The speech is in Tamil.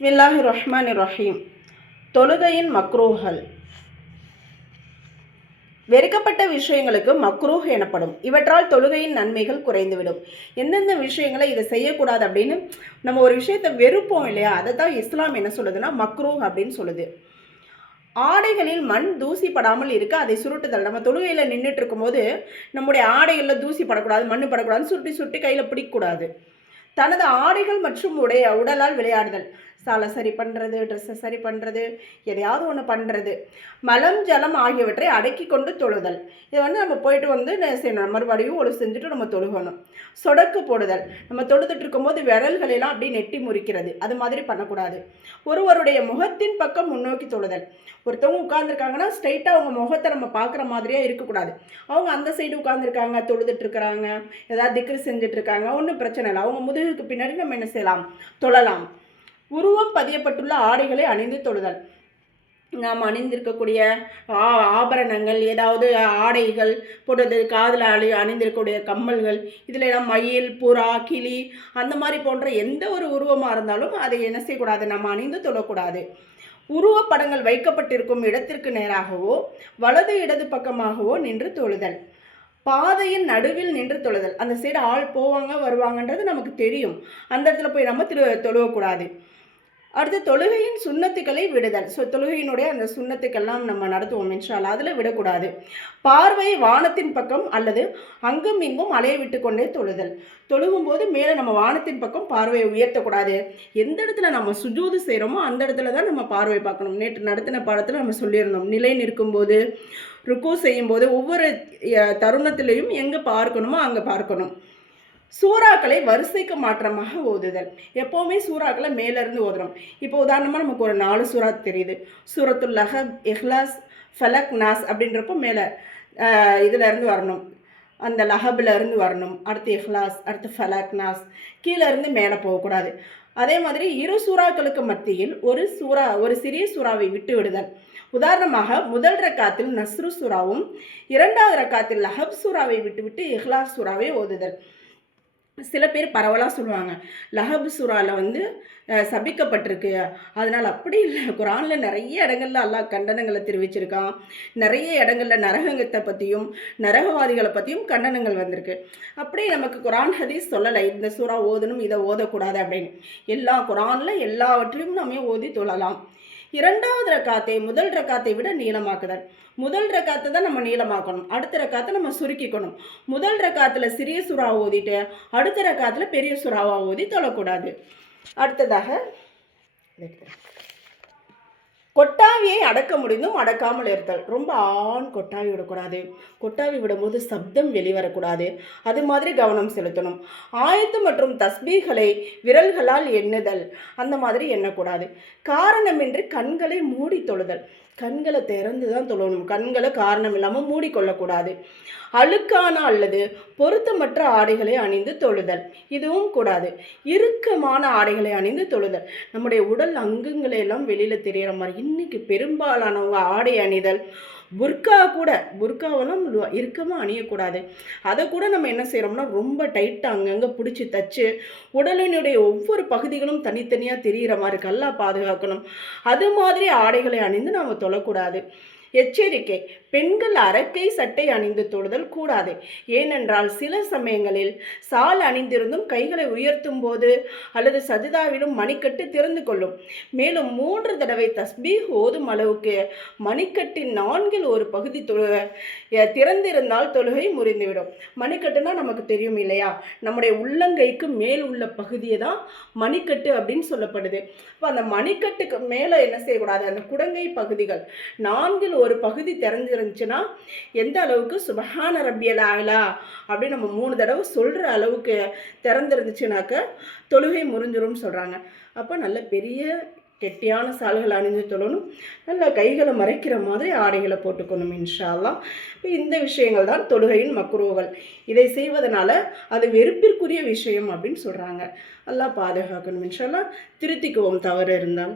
பிஸ்மில்லாஹிர் ரஹ்மானிர் ரஹீம். தொழுகையின் மக்ரூஹல். வெறுக்கப்பட்ட விஷயங்களுக்கு மக்ரூஹ் எனப்படும். இவற்றால் தொழுகையின் நன்மைகள் குறைந்துவிடும். எந்தெந்த விஷயங்களை இதை செய்யக்கூடாது அப்படின்னு நம்ம ஒரு விஷயத்தை வெறுப்போம் இல்லையா, அதை தான் இஸ்லாம் என்ன சொல்லுதுன்னா மக்ரூஹ் அப்படின்னு சொல்லுது. ஆடைகளில் மண் தூசி படாமல் இருக்க அதை சுருட்டுதல். நம்ம தொழுகையில் நின்றுட்டு இருக்கும்போது நம்முடைய ஆடைகளில் தூசி படக்கூடாது, மண் படக்கூடாதுன்னு சுருட்டி சுருட்டி கையில் பிடிக்கக்கூடாது. தனது ஆடைகள் மற்றும் உடலால் விளையாடுதல். சாலை சரி பண்ணுறது, ட்ரெஸ்ஸை சரி பண்ணுறது, எதையாவது ஒன்று பண்ணுறது. மலம் ஜலம் ஆகியவற்றை அடக்கி கொண்டு தொழுதல். இதை நம்ம போயிட்டு செய்யணும். மறுபடியும் ஒரு செஞ்சுட்டு நம்ம தொழுகணும். சொடக்கு போடுதல். நம்ம தொழுதுட்டு இருக்கும்போது விரல்களெல்லாம் அப்படியே நெட்டி முறிக்கிறது, அது மாதிரி பண்ணக்கூடாது. ஒருவருடைய முகத்தின் பக்கம் முன்னோக்கி தொழுதல். ஒருத்தவங்க உட்காந்துருக்காங்கன்னா ஸ்ட்ரைட்டாக அவங்க முகத்தை நம்ம பார்க்குற மாதிரியே இருக்கக்கூடாது. அவங்க அந்த சைடு உட்காந்துருக்காங்க, தொழுதுட்டு இருக்கிறாங்க, ஏதாவது திக்ரு செஞ்சுட்டு இருக்காங்க, ஒன்றும் பிரச்சனை இல்லை. அவங்க முதுகுக்கு பின்னாடி நம்ம என்ன செய்யலாம், தொழலாம். உருவம் பதியப்பட்டுள்ள ஆடைகளை அணிந்து தொழுதல். நாம் அணிந்திருக்கக்கூடிய ஆபரணங்கள், ஏதாவது ஆடைகள் போடுறது, காதில் அணிந்திருக்கக்கூடிய கம்மல்கள், இதில் எல்லாம் மயில், புறா, கிளி அந்த மாதிரி போன்ற எந்த ஒரு உருவமாக இருந்தாலும் அதை என்ன செய்யக்கூடாது, நம்ம அணிந்து தொழக்கூடாது. உருவப்படங்கள் வைக்கப்பட்டிருக்கும் இடத்திற்கு நேராகவோ வலது இடது பக்கமாகவோ நின்று தொழுதல். பாதையின் நடுவில் நின்று தொழுதல். அந்த சைடு ஆள் போவாங்க வருவாங்கன்றது நமக்கு தெரியும், அந்த இடத்துல போய் நம்ம தொழுவக்கூடாது. அடுத்து தொழுகையின் சுண்ணத்துக்களை விடுதல். தொழுகையினுடைய அந்த சுண்ணத்துக்கெல்லாம் நம்ம நடத்துவோம் இன்ஷா அல்லாஹ், அதில் விடக்கூடாது. பார்வை வானத்தின் பக்கம் அல்லது அங்கும் இங்கும் அலைய விட்டு கொண்டே தொழுதல். தொழுகும்போது மேலே நம்ம வானத்தின் பக்கம் பார்வையை உயர்த்தக்கூடாது. எந்த இடத்துல நம்ம சுஜூது செய்கிறோமோ அந்த இடத்துல தான் நம்ம பார்வை பார்க்கணும். நேற்று நடத்தின பாடத்தில் நம்ம சொல்லியிருந்தோம், நிலை நிற்கும்போது, ருக்கு செய்யும்போது ஒவ்வொரு தருணத்திலையும் எங்கே பார்க்கணுமோ அங்கே பார்க்கணும். சூறாக்களை வரிசைக்கு மாற்றமாக ஓதுதல். எப்போவுமே சூறாக்களை மேலேருந்து ஓதுறோம். இப்போ உதாரணமாக நமக்கு ஒரு 4 சூறா தெரியுது. சூரத்துல் லஹப், இஹ்லாஸ், ஃபலக், நாஸ் அப்படின்றப்போ மேலே இதிலேருந்து வரணும், அந்த லஹப்லேருந்து வரணும். அடுத்து இஹ்லாஸ், அடுத்து ஃபலக், நாஸ், கீழேருந்து மேலே போகக்கூடாது. அதே மாதிரி இரு சூறாக்களுக்கு மத்தியில் ஒரு சிறிய சூறாவை விட்டு விடுதல். உதாரணமாக முதல் ரக்காத்தில் நஸ்ரு சூறாவும் இரண்டாவது ரக்காத்தில் லஹப் சூறாவை விட்டுவிட்டு இஹ்லாஸ் சூறாவை ஓதுதல். சில பேர் பரவலாக சொல்லுவாங்க, லஹப் சூறாவில் சபிக்கப்பட்டிருக்கு, அதனால் அப்படி இல்லை. குரானில் நிறைய இடங்களில் அல்லாஹ் கண்டனங்களை தெரிவிச்சிருக்கான். நிறைய இடங்களில் நரகத்தை பற்றியும் நரகவாதிகளை பற்றியும் கண்டனங்கள் வந்திருக்கு. அப்படி நமக்கு குரான் ஹதீஸ் சொல்லலை இந்த சூறா ஓதணும், இதை ஓதக்கூடாது அப்படின்னு. குரானில் எல்லாவற்றையும் நம்ம ஓதி தொழலாம். இரண்டாவது ரக்காத்தை முதல் ரக்காத்தை விட நீளமாக்குதல். முதல் ரக்காத்தை தான் நம்ம நீளமாக்கணும், அடுத்த ரக்காத்தை நம்ம சுருக்கிக்கணும். முதல் ரக்காத்தில் சிறிய சுறா ஓதிட்டு அடுத்த ரக்காத்தில் பெரிய சுறாவா ஓதி தொழக்கூடாது. அடுத்ததாக கொட்டாவியை அடக்க முடிந்தும் அடக்காமல் இருத்தல். ரொம்ப கொட்டாவி விடக்கூடாது. கொட்டாவி விடும்போது சப்தம் வெளிவரக்கூடாது, அது மாதிரி கவனம் செலுத்தணும். ஆயத்து மற்றும் தஸ்பீகளை விரல்களால் எண்ணுதல், அந்த மாதிரி எண்ணக்கூடாது. காரணமின்றி கண்களை மூடி தொழுதல். கண்களை திறந்து தான் தொழணும், கண்களை காரணம் இல்லாமல் மூடிக்கொள்ளக்கூடாது. அழுக்கான அல்லது பொருத்தமற்ற ஆடைகளை அணிந்து தொழுதல், இதுவும் கூடாது. இறுக்கமான ஆடைகளை அணிந்து தொழுதல். நம்முடைய உடல் அங்கங்களை எல்லாம் வெளியில் தெரிகிற மாதிரி இன்னைக்கு பெரும்பாலானவங்க ஆடை அணிதல். புர்காவெல்லாம் இறுக்கமாக அணியக்கூடாது. அதை கூட நம்ம என்ன செய்கிறோம்னா ரொம்ப டைட்டாக அங்கங்கே பிடிச்சி தச்சு உடலினுடைய ஒவ்வொரு பகுதிகளும் தனித்தனியாக தெரிகிற மாதிரி அல்லாஹ் பாதுகாக்கணும். அது மாதிரி ஆடைகளை அணிந்து நாம் தொழக்கூடாது. எச்சரிக்கை, பெண்கள் அரக்கை சட்டை அணிந்து தொழுதல் கூடாது. ஏனென்றால் சில சமயங்களில் சால் அணிந்திருந்தும் கைகளை உயர்த்தும் போது அல்லது சஜிதாவிலும் மணிக்கட்டு திறந்து கொள்ளும். மேலும் 3 தடவை தஸ்பீஹ் ஓதும் அளவுக்கு மணிக்கட்டின் 4இல் ஒரு பகுதி திறந்திருந்தால் தொழுகை முறிந்துவிடும். மணிக்கட்டுனா நமக்கு தெரியும் இல்லையா, நம்முடைய உள்ளங்கைக்கு மேல் உள்ள பகுதியை தான் மணிக்கட்டு அப்படின்னு சொல்லப்படுது. இப்போ அந்த மணிக்கட்டுக்கு மேலே என்ன செய்யக்கூடாது, அந்த குடங்கை பகுதிகள் 4இல் ஒரு பகுதி திறந்துருந்துச்சுன்னா எந்த அளவுக்கு சுபஹான ரப்பியல் ஆலா அப்படின்னு நம்ம 3 தடவை சொல்கிற அளவுக்கு திறந்துருந்துச்சுனாக்க தொழுகை முறிஞ்சிரும்னு சொல்கிறாங்க. அப்போ நல்ல பெரிய கெட்டியான சால்கள் அணிந்து தொழணும். நல்ல கைகளை மறைக்கிற மாதிரி ஆடைகளை போட்டுக்கணும் இன்ஷா அல்லாஹ். இப்போ இந்த விஷயங்கள் தான் தொழுகையின் மக்ரூஹ்கள். இதை செய்வதனால அது வெறுப்பிற்குரிய விஷயம் அப்படின்னு சொல்கிறாங்க. அல்லாஹ் பாதுகாக்கணும் இன்ஷா அல்லாஹ். திருத்திக்குவோம் தவறு இருந்தால்.